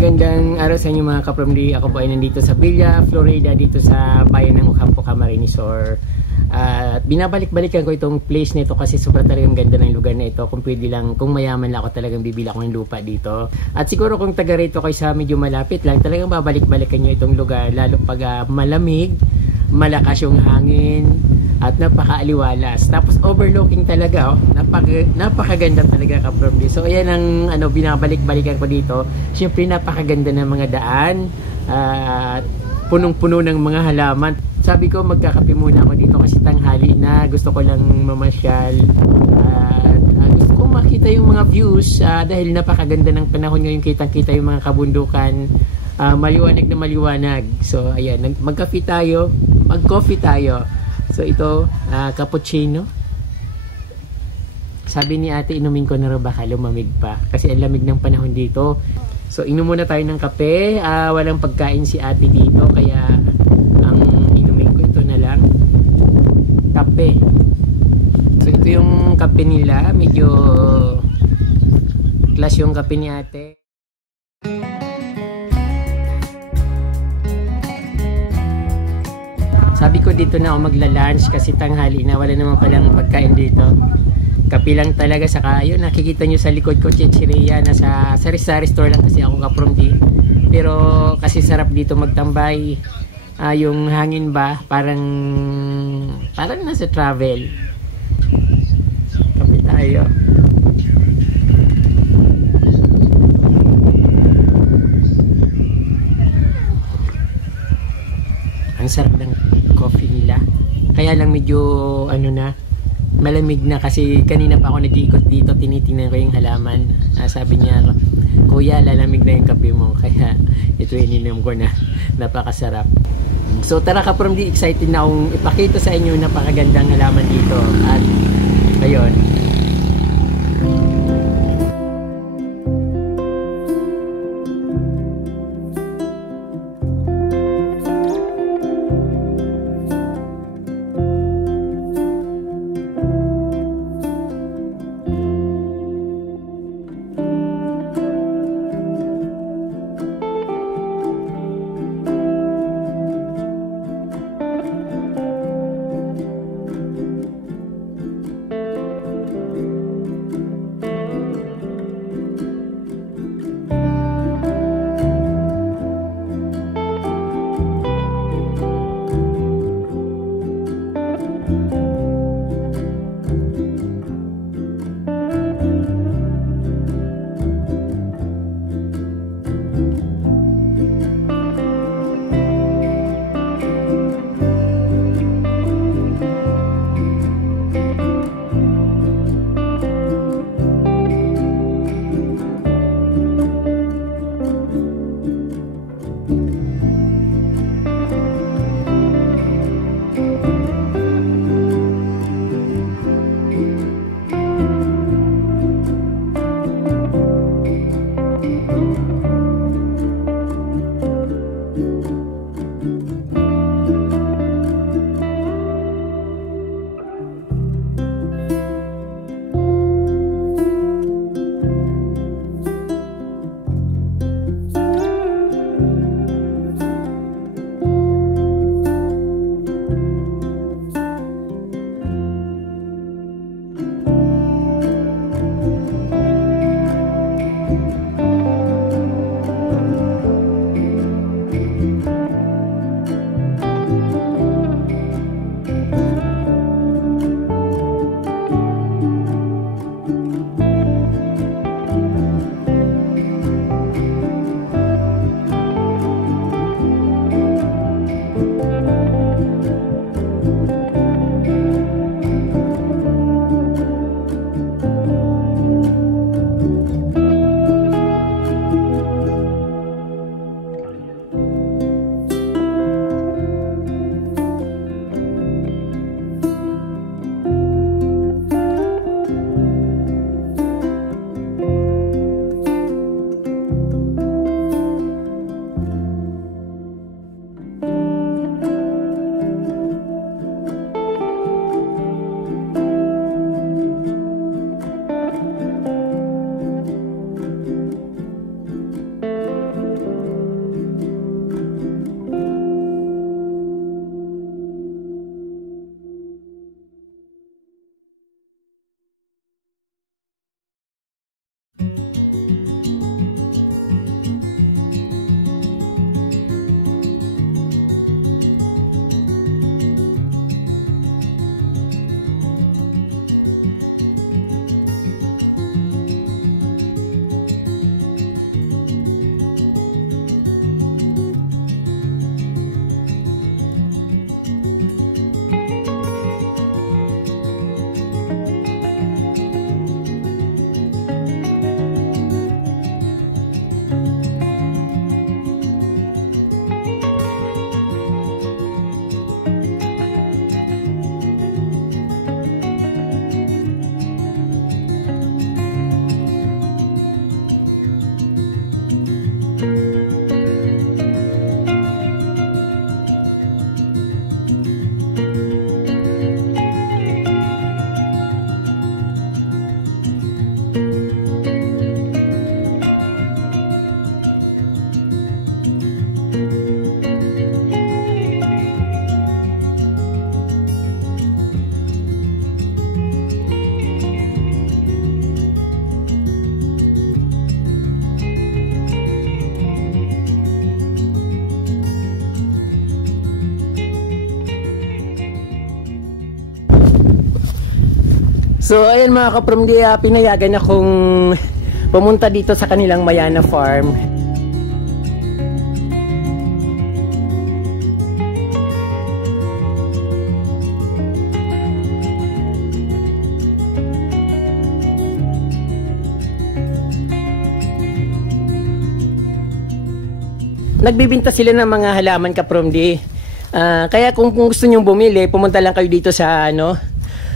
Magandang araw sa inyo mga kapromdi. Ako po ay nandito sa Villa Florida, dito sa bayan ng Ocampo, Camarines Sur. At binabalik-balikan ko itong place nito kasi sobrang talagang ganda ng lugar na ito. Kung pwede lang, kung mayaman lang ako, talagang bibili ako ng lupa dito. At siguro kung taga rito kayo sa medyo malapit lang, talagang babalik-balikan nyo itong lugar, lalo pag malamig, malakas yung hangin, at napakaaliwalas. Tapos overlooking talaga, napakaganda talaga kapromdi. So ayan ang binabalik-balikan ko dito. Siyempre napakaganda ng mga daan, at punong-puno ng mga halaman. Sabi ko magkakape muna ako dito kasi tanghali na, gusto ko lang mamasyal, at gusto ko makita yung mga views, dahil napakaganda ng panahon ngayon, kitang-kita yung mga kabundukan, maliwanag na maliwanag. So ayan, mag-coffee tayo. So ito, cappuccino. Sabi ni ate, inumin ko na rin, baka lumamig pa kasi ang lamig ng panahon dito. So inom muna tayo ng kape. Walang pagkain si ate dito, kaya ang inumin ko ito na lang, kape. So ito yung kape nila, medyo class yung kape ni ate. Sabi ko dito na ako magla-lunch kasi tanghali na, wala naman palang pagkain dito. Kape lang talaga, saka yun, nakikita nyo sa likod ko, chichiria, nasa sari-sari store lang kasi ako kapromdi. Pero kasi sarap dito magtambay. Yung hangin ba, parang nasa travel. Kape tayo. Ang sarap ng coffee nila. Kaya lang medyo malamig na kasi kanina pa ako nag-iikot dito, tinitingnan ko yung halaman. Sabi niya, kuya, lalamig na yung kape mo. Kaya ito ininom ko na. Napakasarap. So tara kapromdi, excited na akong ipakita sa inyo napakagandang halaman dito. At ayun, So ayan mga ka-from D, pinayagan akong pumunta dito sa kanilang Mayana Farm. Nagbibinta sila ng mga halaman ka-from D. Kaya kung gusto nyong bumili, pumunta lang kayo dito sa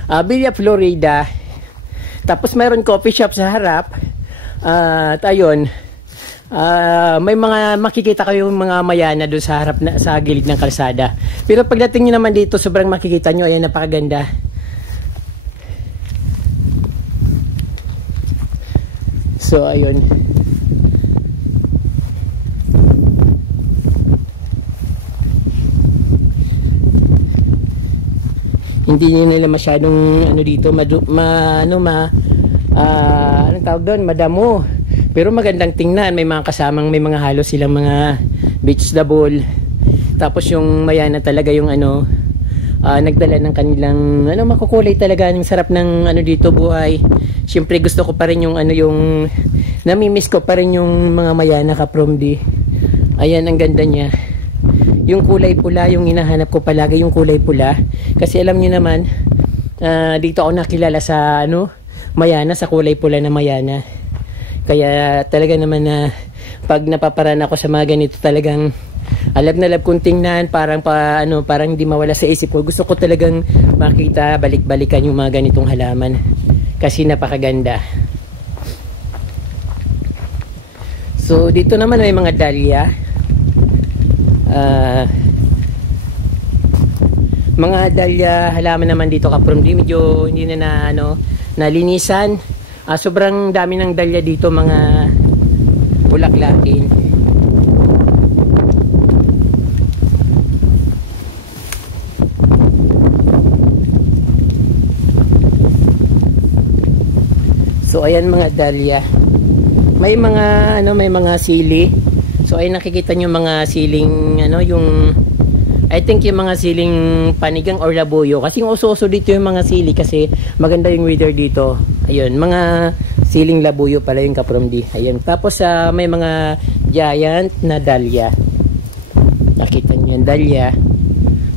Villa Florida. Tapos mayroon coffee shop sa harap. At ayun, may mga makikita kayong mga mayana doon sa harap sa gilid ng kalsada. Pero pagdating nyo naman dito, sobrang makikita nyo, ayan, napakaganda. So ayun. Hindi nila masyadong dito anong tawag doon, madamo. Pero magandang tingnan, may mga kasamang, may mga halo silang mga vegetable. Tapos yung mayana talaga yung nagdala ng kanilang makukulay talaga, ang sarap ng dito buhay. Siyempre gusto ko pa rin yung yung namimiss ko pa rin yung mga mayana ka-from D. Ayan, ang ganda niya. Yung kulay pula, yung hinahanap ko palagi, yung kulay pula. Kasi alam niyo naman, dito ako nakilala sa mayana, sa kulay pula na mayana. Kaya talaga naman pag napaparan ako sa mga ganito, talagang alab na alab kong tingnan, parang parang hindi mawala sa isip ko. Gusto ko talagang makita, balik-balikan yung mga ganitong halaman. Kasi napakaganda. So dito naman may mga dahlia. Mga dahlia halaman naman dito ka-from D, medyo hindi na nalinisan. Sobrang dami ng dahlia dito, mga bulaklakin. So ayan mga dahlia. May mga sili. So ay nakikita nyo mga siling yung I think yung mga siling panigang or labuyo, kasi yung uso-uso dito yung mga sili kasi maganda yung weather dito. Ayun, mga siling labuyo pala yung ka-from D. Ayun, tapos may mga giant na dahlia. Nakita nyo yung dahlia,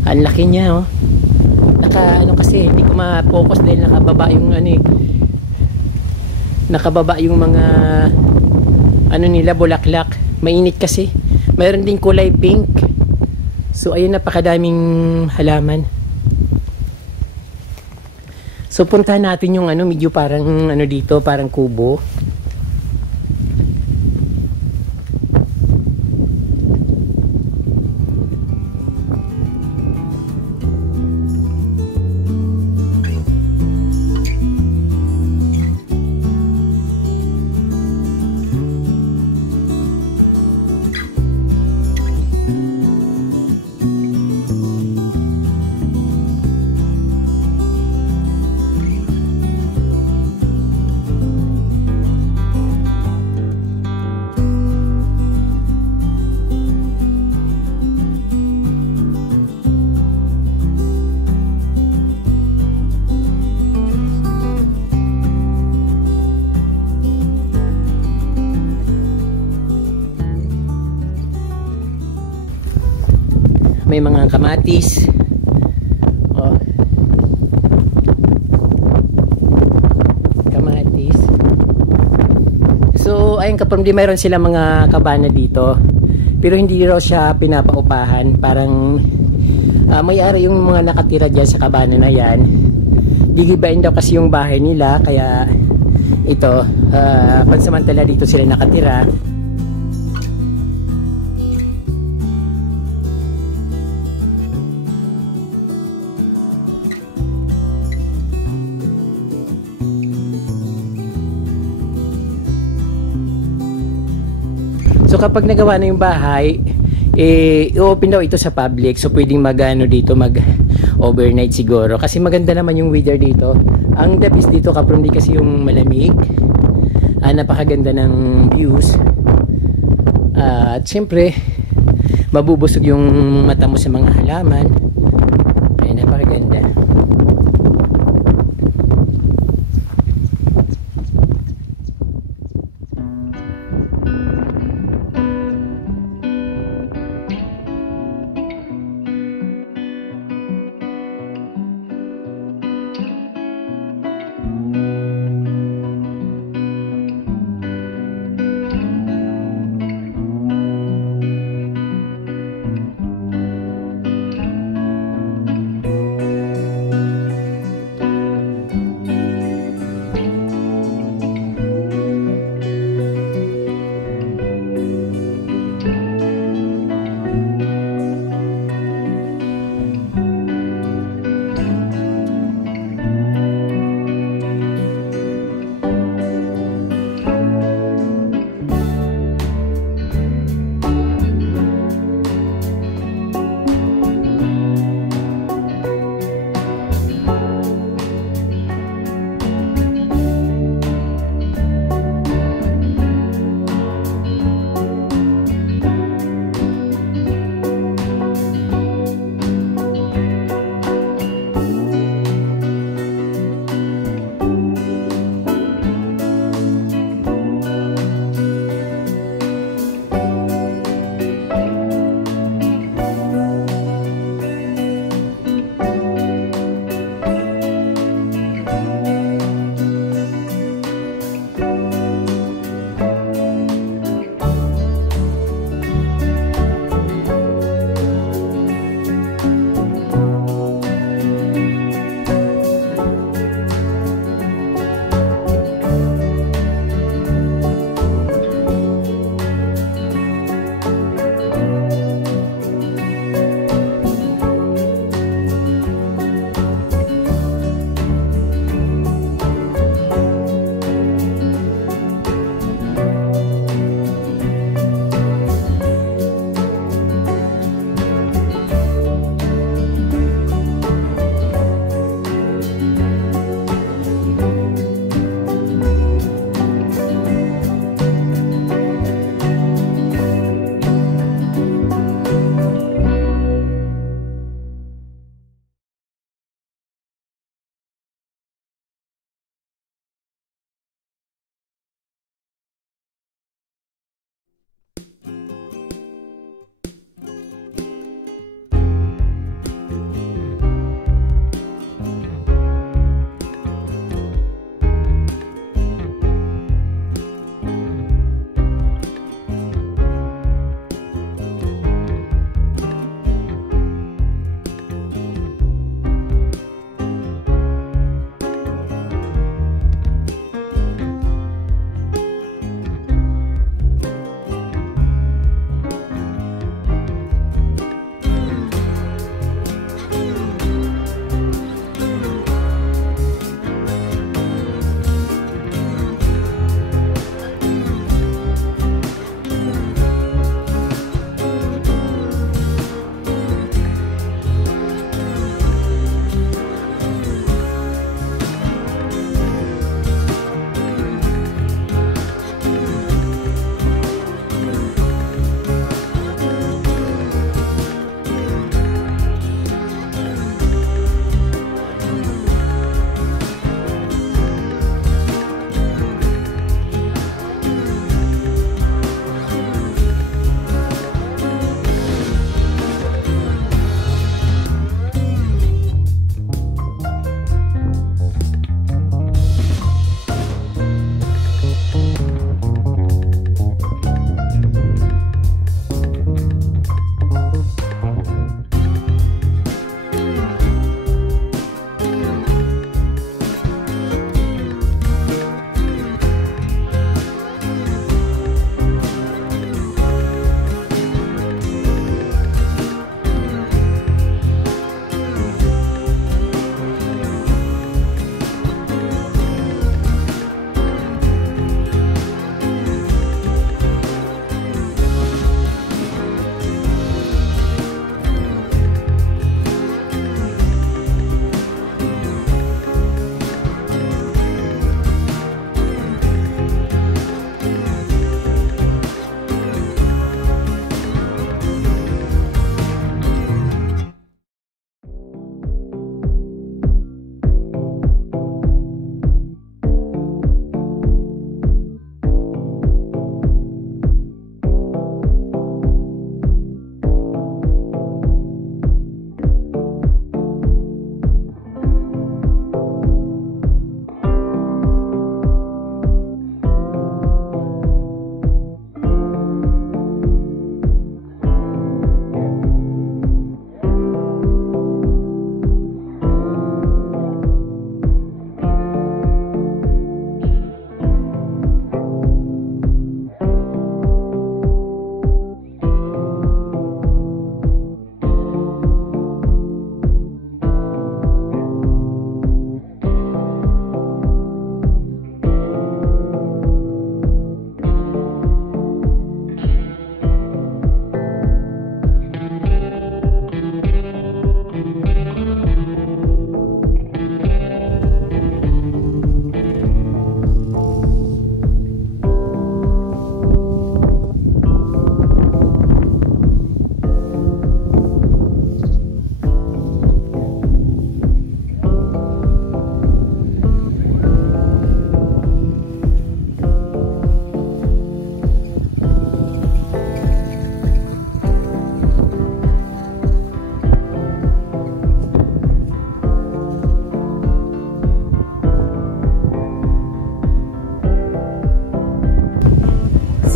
ang laki niya kasi hindi ko ma-focus dahil nakababa yung nakababa yung mga nila bulaklak. Mainit kasi. Mayroon din kulay pink. So ayun, napakadaming halaman. So puntahan natin yung medyo parang dito, parang kubo. May mga kamatis. Kamatis. So ayun ka-from D, mayroon sila mga kabana dito. Pero hindi raw siya pinapaupahan. Parang may-ari yung mga nakatira dyan sa kabana na yan. Gigibain daw kasi yung bahay nila. Kaya ito, pansamantala dito sila nakatira. So kapag nagawa na yung bahay, i-open daw ito sa public. So pwedeng dito mag-overnight siguro. Kasi maganda naman yung weather dito. Ang the best dito ka-from D kasi yung malamig. Napakaganda ng views. At syempre, mabubusog yung mata mo sa mga halaman. Ay, napakaganda.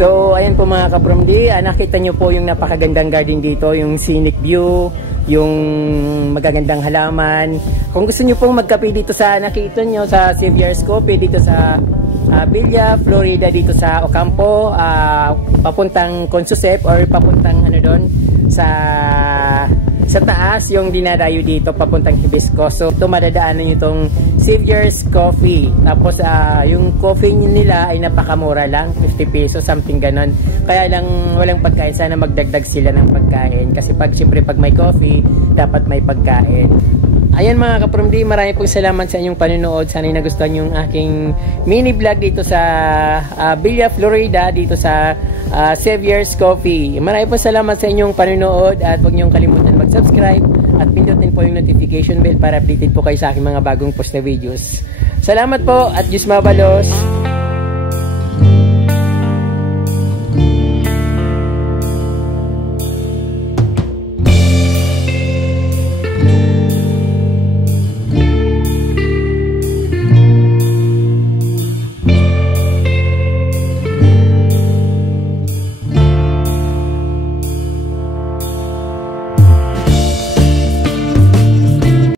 So, ayan po mga ka-From D, nakita nyo po yung napakagandang garden dito, yung scenic view, yung magagandang halaman. Kung gusto nyo pong magkape dito sa nakita nyo sa Xavier's Coffee dito sa Villa, Florida, dito sa Ocampo, papuntang Consusep or papuntang ano doon sa taas yung dinadayo dito papuntang Hibisco. So ito madadaanan nyo itong Xavier's Coffee. Tapos yung coffee nila ay napakamura lang, 50 pesos something ganon. Kaya lang walang pagkain, sana magdagdag sila ng pagkain kasi siyempre pag may coffee dapat may pagkain. Ayan mga ka-From D, marami pong salamat sa inyong panonood. Sana nagustuhan yung aking mini vlog dito sa Villa, Florida, dito sa Xavier's Coffee. Marami pong salamat sa inyong panonood at huwag niyong kalimutan mag-subscribe at pindutin po yung notification bell para updated po kayo sa aking mga bagong post na videos. Salamat po at Diyos mabalos!